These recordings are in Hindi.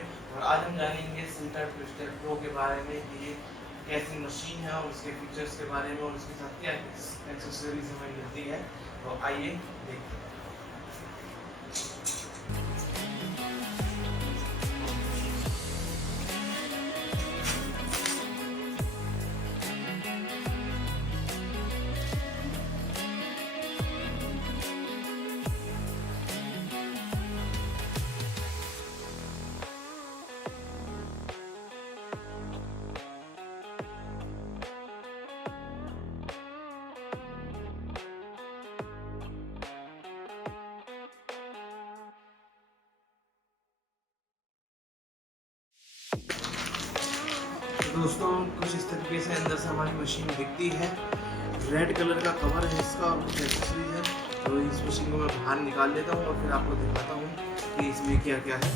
में। और आज हम जानेंगे सिंटर ट्विस्टर प्रो के बारे में कि ये कैसी मशीन है और उसके फीचर्स के बारे में और उसके साथ क्या एक्सेसरीज हमें मिलती है। तो आइए देखते हैं। तो दोस्तों कुछ इस तरीके से अंदर से हमारी मशीन दिखती है। रेड कलर का कवर है इसका और कुछ एक्सेसरीज है। तो इस मशीन को मैं बाहर निकाल लेता हूँ और फिर आपको दिखाता हूँ कि इसमें क्या क्या है।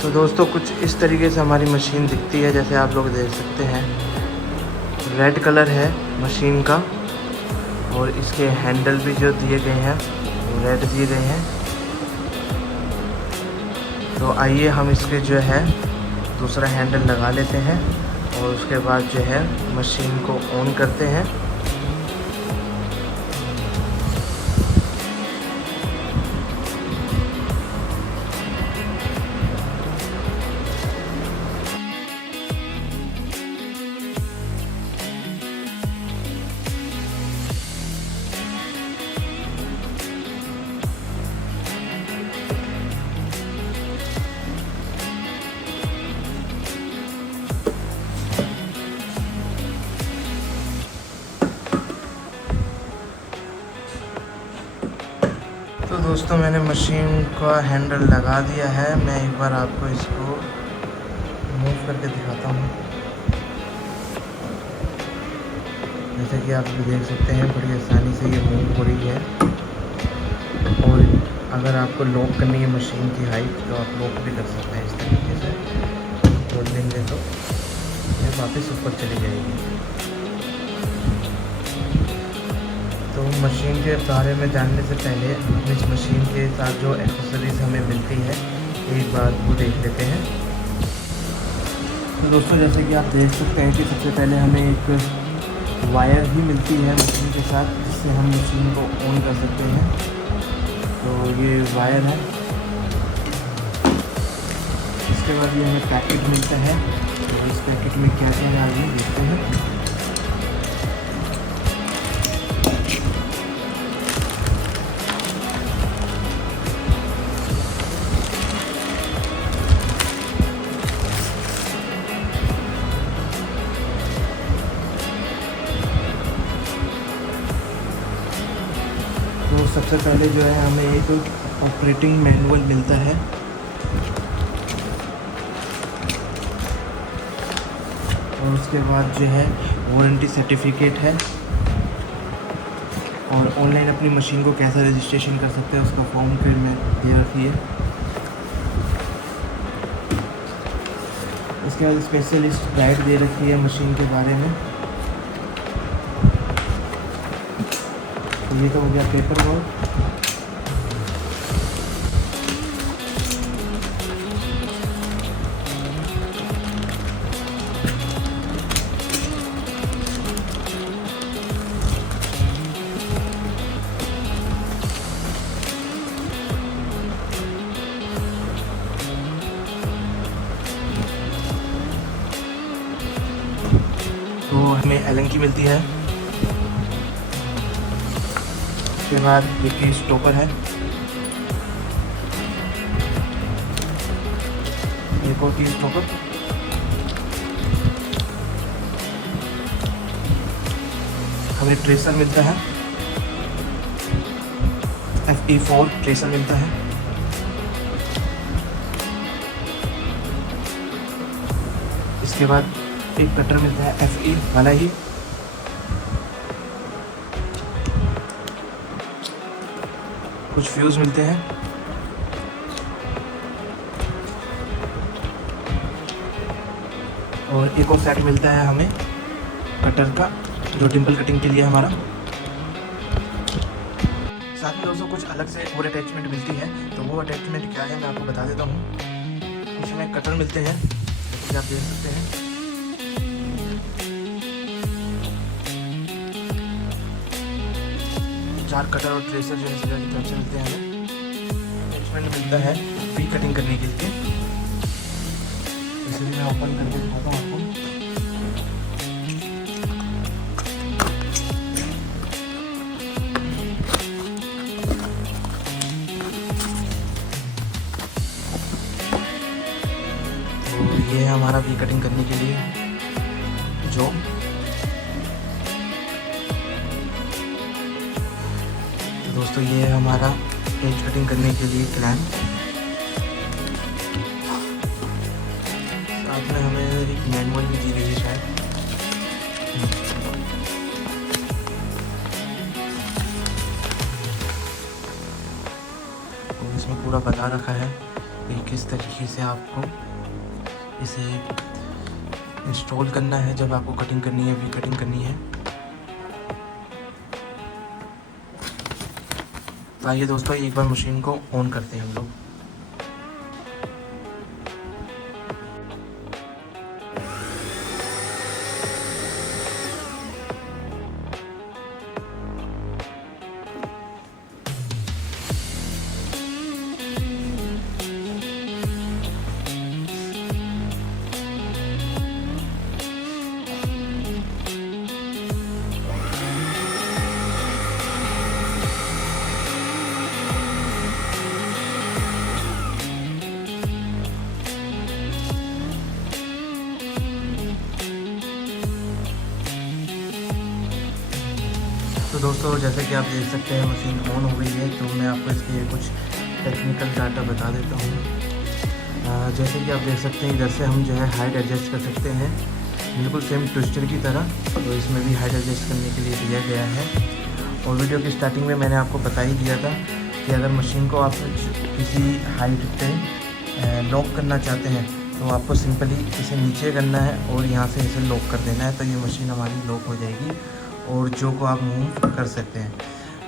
तो दोस्तों कुछ इस तरीके से हमारी मशीन दिखती है, जैसे आप लोग देख सकते हैं। रेड कलर है मशीन का और इसके हैंडल भी जो दिए गए हैं वो रेड दिए गए हैं। तो आइए हम इसके जो है दूसरा हैंडल लगा लेते हैं और उसके बाद जो है मशीन को ऑन करते हैं। तो दोस्तों मैंने मशीन का हैंडल लगा दिया है। मैं एक बार आपको इसको मूव करके दिखाता हूँ। जैसे कि आप देख सकते हैं बड़ी आसानी से ये मूव हो रही है। और अगर आपको लॉक करनी है मशीन की हाइट तो आप लॉक भी कर सकते हैं इस तरीके से। खोल देंगे तो ये वापस ऊपर चली जाएगी। तो मशीन के बारे में जानने से पहले इस मशीन के साथ जो एक्सेसरीज हमें मिलती है एक बार वो देख लेते हैं। तो दोस्तों जैसे कि आप देख सकते हैं कि सबसे पहले हमें एक वायर भी मिलती है मशीन के साथ, जिससे हम मशीन को ऑन कर सकते हैं। तो ये वायर है। इसके बाद ये हमें पैकेट मिलता है। तो इस पैकेट में क्या क्या है आइए देखते हैं। तो सबसे पहले जो है हमें एक ऑपरेटिंग मैनुअल मिलता है। और उसके बाद जो है वारंटी सर्टिफिकेट है। और ऑनलाइन अपनी मशीन को कैसे रजिस्ट्रेशन कर सकते हैं उसका फॉर्म फिर में दे रखी है। उसके बाद स्पेशलिस्ट गाइड दे रखी है मशीन के बारे में। ये तो हो गया पेपर वर्क। तो हमें एलन की मिलती है। उसके बाद देखिए स्टॉपर है। एक और की स्टॉपर। हमें ट्रेसर मिलता है। FE4 ट्रेसर मिलता है। इसके बाद एक कटर मिलता है FE वाला ही। कुछ फ्यूज़ मिलते हैं। और एक और सेट मिलता है हमें कटर का, जो डिम्पल कटिंग के लिए हमारा। साथ में दोस्तों कुछ अलग से और अटैचमेंट मिलती है, तो वो अटैचमेंट क्या है मैं आपको बता देता हूँ। कुछ हमें कटर मिलते हैं, जैसे कि आप देख सकते हैं। चार कटर और ट्रेसर जो है सजा की तरफ से मिलते हैं हमें। अटैचमेंट मिलता है वी कटिंग करने के लिए। इसे भी मैं ओपन करके दिखाता हूँ आपको। ये है हमारा वी कटिंग करने के लिए जो तो दोस्तों ये है हमारा एज कटिंग करने के लिए क्लैंप। साथ में हमें एक मैनुअल भी दी गई है शायद। तो इसमें पूरा बता रखा है कि किस तरीके से आपको इसे इंस्टॉल करना है जब आपको कटिंग करनी है, वी कटिंग करनी है। तो आइए दोस्तों एक बार मशीन को ऑन करते हैं हम लोग। तो दोस्तों जैसे कि आप देख सकते हैं मशीन ऑन हो गई है, तो मैं आपको इसके कुछ टेक्निकल डाटा बता देता हूँ। जैसे कि आप देख सकते हैं इधर से हम जो है हाइट एडजस्ट कर सकते हैं, बिल्कुल सेम ट्विस्टर की तरह। तो इसमें भी हाइट एडजस्ट करने के लिए दिया गया है। और वीडियो की स्टार्टिंग में मैंने आपको बता ही दिया था कि अगर मशीन को आप किसी हाइट पे लॉक करना चाहते हैं तो आपको सिंपली इसे नीचे करना है और यहाँ से इसे लॉक कर देना है, तो ये मशीन हमारी लॉक हो जाएगी और जो को आप मूव कर सकते हैं।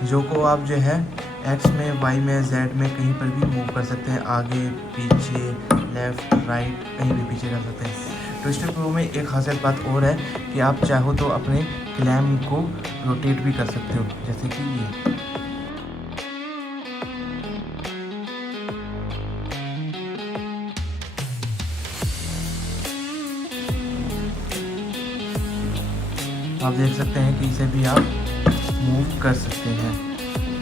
जो को आप जो है एक्स में, वाई में, जेड में कहीं पर भी मूव कर सकते हैं, आगे पीछे, लेफ़्ट राइट कहीं भी पीछे कर सकते हैं। ट्विस्टर प्रो में एक खासियत बात और है कि आप चाहो तो अपने क्लैम्प को रोटेट भी कर सकते हो, जैसे कि ये। आप देख सकते हैं कि इसे भी आप मूव कर सकते हैं।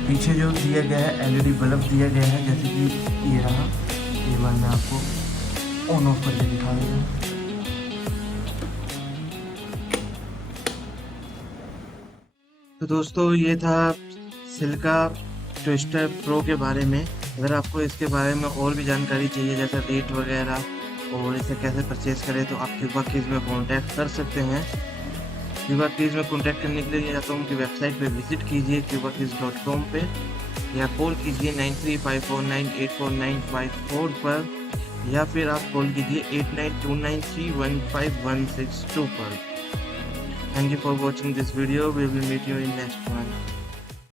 पीछे जो दिया गया है एलईडी बल्ब दिया गया है, जैसे कि ये रहा। ये बार मैं आपको ऑन ऑफ करके दिखा देता हूँ। तो दोस्तों ये था सिल्का ट्विस्टर प्रो के बारे में। अगर आपको इसके बारे में और भी जानकारी चाहिए, जैसे रेट वगैरह और इसे कैसे परचेज करें, तो आप क्यूबा कीज में कॉन्टैक्ट कर सकते हैं। क्यूबा कीज में कॉन्टैक्ट करने के लिए या तो उनकी वेबसाइट पे विजिट कीजिए cubakeys.com पे, या कॉल कीजिए 9354984954 पर, या फिर आप कॉल कीजिए 8929315162 पर। Thank you for watching this video. We will meet you in next one.